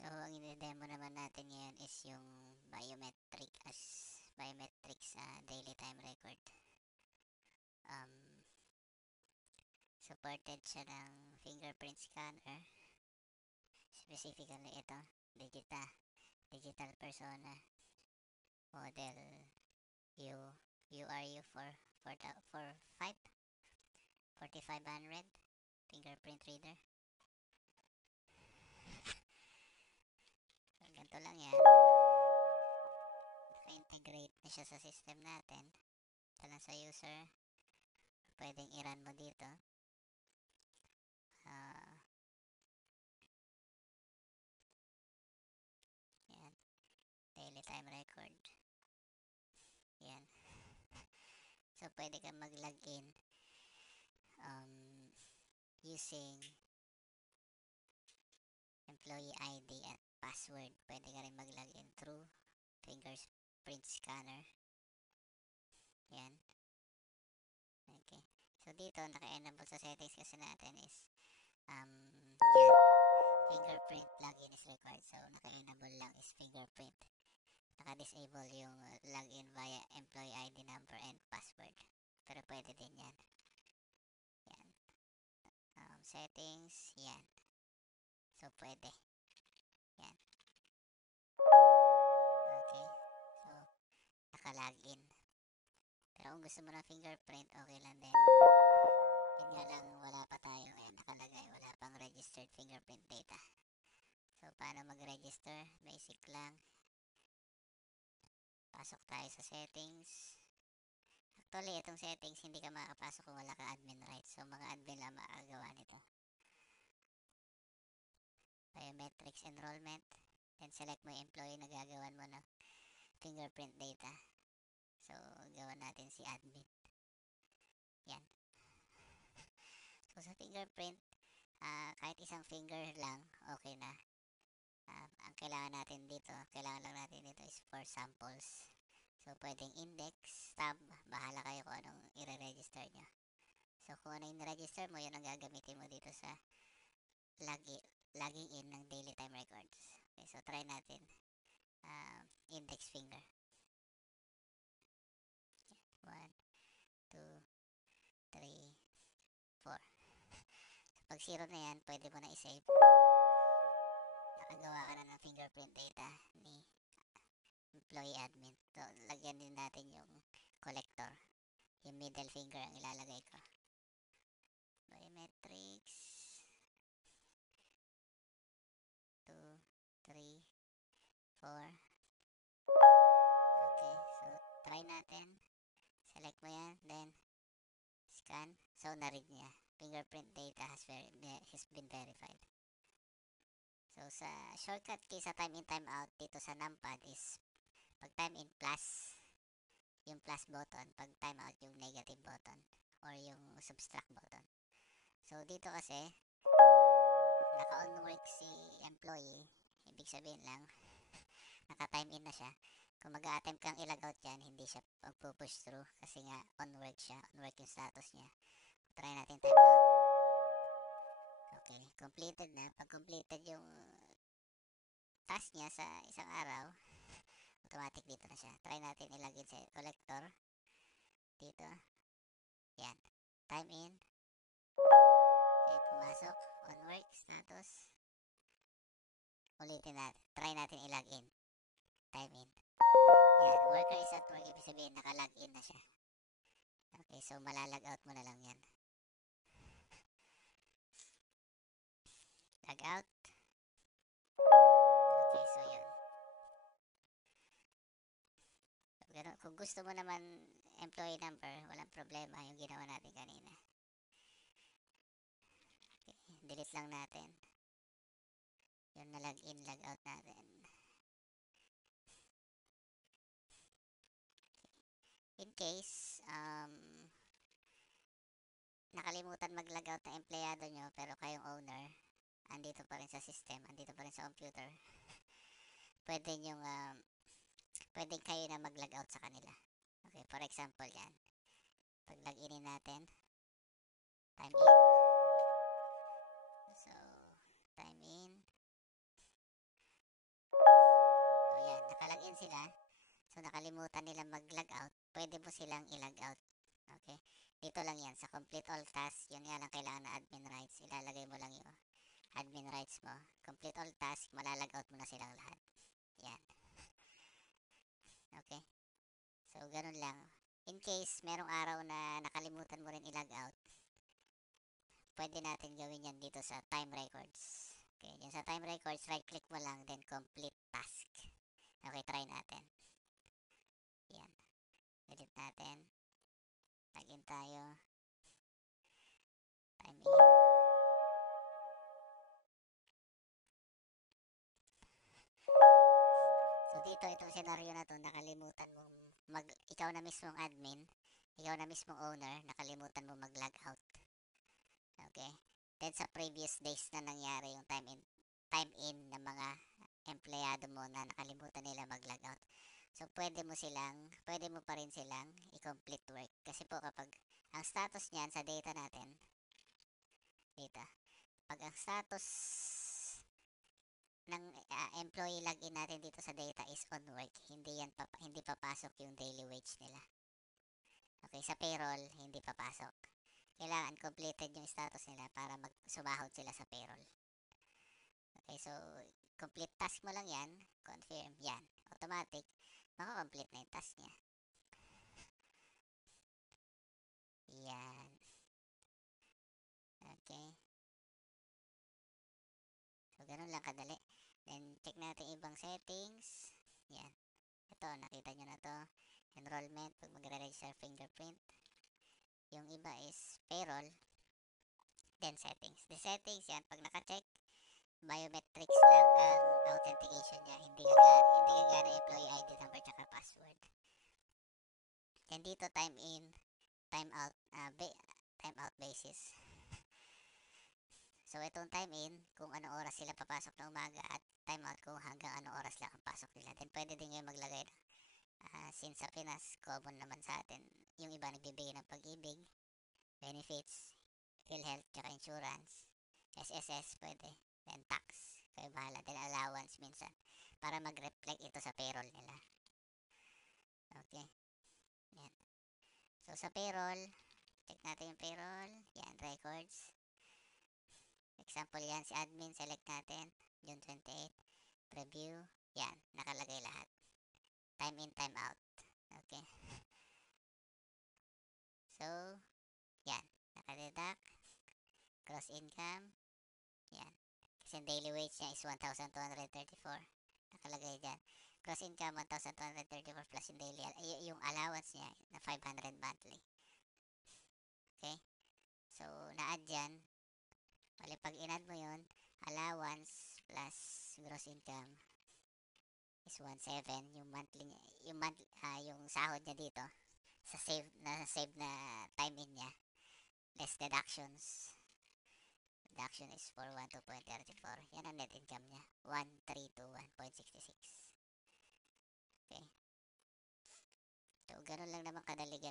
So, ang i-demo naman natin ngayon is yung biometrics sa daily time record. Supported siya ng fingerprint scanner. Specifically ito, digital persona model U URU 4500 fingerprint reader. So, ganito lang yan. Naka-integrate na siya sa system natin. Ito lang sa user. Pwedeng i-run mo dito. Yan. Daily time record. Yan. So, pwede kang mag-login using employee ID at password. Pwede ka rin mag-login through fingerprint scanner. Yan. Okay. So, dito, naka-enable sa settings kasi natin is yan. Fingerprint login is required. So, naka-enable lang is fingerprint. Naka-disable yung login via employee ID number and password. Pero pwede din yan. Yan. Settings. Yan. So, pwede. Yan. Okay. So, naka-login. Pero kung gusto mo ng fingerprint, okay lang din. Yun nga lang, wala pa tayo. Ayan, nakalagay. Wala pang registered fingerprint data. So, paano mag-register? Basic lang. Pasok tayo sa settings. Actually, itong settings, hindi ka makakapasok kung wala ka admin rights. So, mga admin lang makakagawa nito. Biometrics enrollment. Then, select mo yung employee na gagawan mo ng fingerprint data. So, gawa natin si admin. Yan. So, sa fingerprint, kahit isang finger lang, okay na. Ang kailangan lang natin dito is for samples. So, pwedeng index, tab, bahala kayo kung anong i-register nyo. So, kung ano yung register mo, yun ang gagamitin mo dito sa logging in ng daily time records. Okay, so try natin. Index finger. 1, 2, 3, 4. So, pag 0 na yan, pwede mo na i-save. Nakagawa ka na ng fingerprint data ni employee admin. So, lagyan din natin yung collector. Yung middle finger ang ilalagay ko. Biometrics. 2, 3, 4. Okay, so try natin. Select mo yan, then scan. So, na-read niya. Fingerprint data has been verified. So, sa shortcut key sa time in, time out, dito sa numpad is pag time in plus, yung plus button. Pag time out, yung negative button or yung subtract button. So, dito kasi, naka-on work si employee. Ibig sabihin lang, naka-time in na siya. Kung mag-a-attempt kang i-log out yan, hindi siya mag-push through kasi nga on work siya. On work yung status niya. Try natin time out. Okay, completed na. Pag completed yung task niya sa isang araw, automatic dito na siya. Try natin ilagin sa collector. Dito. Yan. Time in. Okay, pumasok. On work status. Ulitin natin. Try natin i-login. Time in. Yan. Worker is at work. Ibig sabihin, naka-login na siya. Okay, so malalag out mo na lang yan. Log out. Okay, so yun. So, ganun. Kung gusto mo naman employee number, walang problema yung ginawa natin kanina. Okay, delete lang natin. Yung na log in, log out natin. In case, nakalimutan mag-log out ng empleyado nyo pero kayong owner, andito pa rin sa system, andito pa rin sa computer, pwedeng kayo na mag-log out sa kanila. Okay, for example yan. Pag log-inin natin, time in. So, time in. nakalag in sila, so nakalimutan nila mag-log out, pwede mo silang i-log out. Okay? Dito lang yan, sa complete all tasks, yun nga lang kailangan na admin rights. Ilalagay mo lang yung admin rights mo. Complete all tasks, malalag out mo na silang lahat. Yan. Okay? So, ganun lang. In case, merong araw na nakalimutan mo rin i-log out, pwede natin gawin yan dito sa time records. Okay, dyan sa time records, right click mo lang, then complete task. Okay, try natin. Yan. Edit natin. Login tayo. Time in. So, dito, itong scenario na to, nakalimutan mong ikaw na mismong admin, ikaw na mismong owner, nakalimutan mo mag-log out. Okay? Then, sa previous days na nangyari yung time in ng mga empleyado mo na nakalimutan nila mag-log out. So, pwede mo pa rin silang i-complete work. Kasi po kapag ang status niyan sa data natin, pag ang status ng employee login natin dito sa data is on work, hindi papasok yung daily wage nila. Okay, sa payroll, hindi papasok. Kailangan completed yung status nila para sumahod sila sa payroll. Okay, so complete task mo lang yan, confirm, yan, automatic, makakomplete na yung task niya. Yan. Okay. So, ganun lang kadali. Then, check natin ibang settings. Yan. Ito, nakita nyo na to. Enrollment, pag magre-register fingerprint. Yung iba is payroll. Then, settings. The settings, yan, pag naka-check, biometrics lang ang authentication niya. Hindi gagana employee ID number tsaka password. Then, dito, time in, time out basis. So, itong time in, kung anong oras sila papasok na umaga at time out kung hanggang anong oras lang ang pasok nila. Then, pwede din ngayon maglagay na since sa Pinas, common naman sa atin, yung iba nagbibigay ng pag-ibig, benefits, PhilHealth, tsaka insurance, SSS pwede, then tax, kayo bahala, then allowance minsan, para mag-reflect ito sa payroll nila. Okay. Yan. So, sa payroll, check natin yung payroll, yan, records. Example yan, si admin, select natin, June 28, preview, yan, nakalagay lahat. Time in, time out. Okay. So, yan, nakadeduct, gross income, yan. Kasi daily wage niya is 1,234, nakalagay dyan. Gross income, 1,234 plus yung daily, yung allowance niya na 500 monthly. Okay. So, na-add dyan, bali pag in-add mo yun, allowance plus gross income is 1,700, yung monthly niya, yung sahod niya dito sa save na time in niya, less deduction is 412.34. Yan ang net income niya, 1,321.66. Okay, so ganun lang naman kadali guys.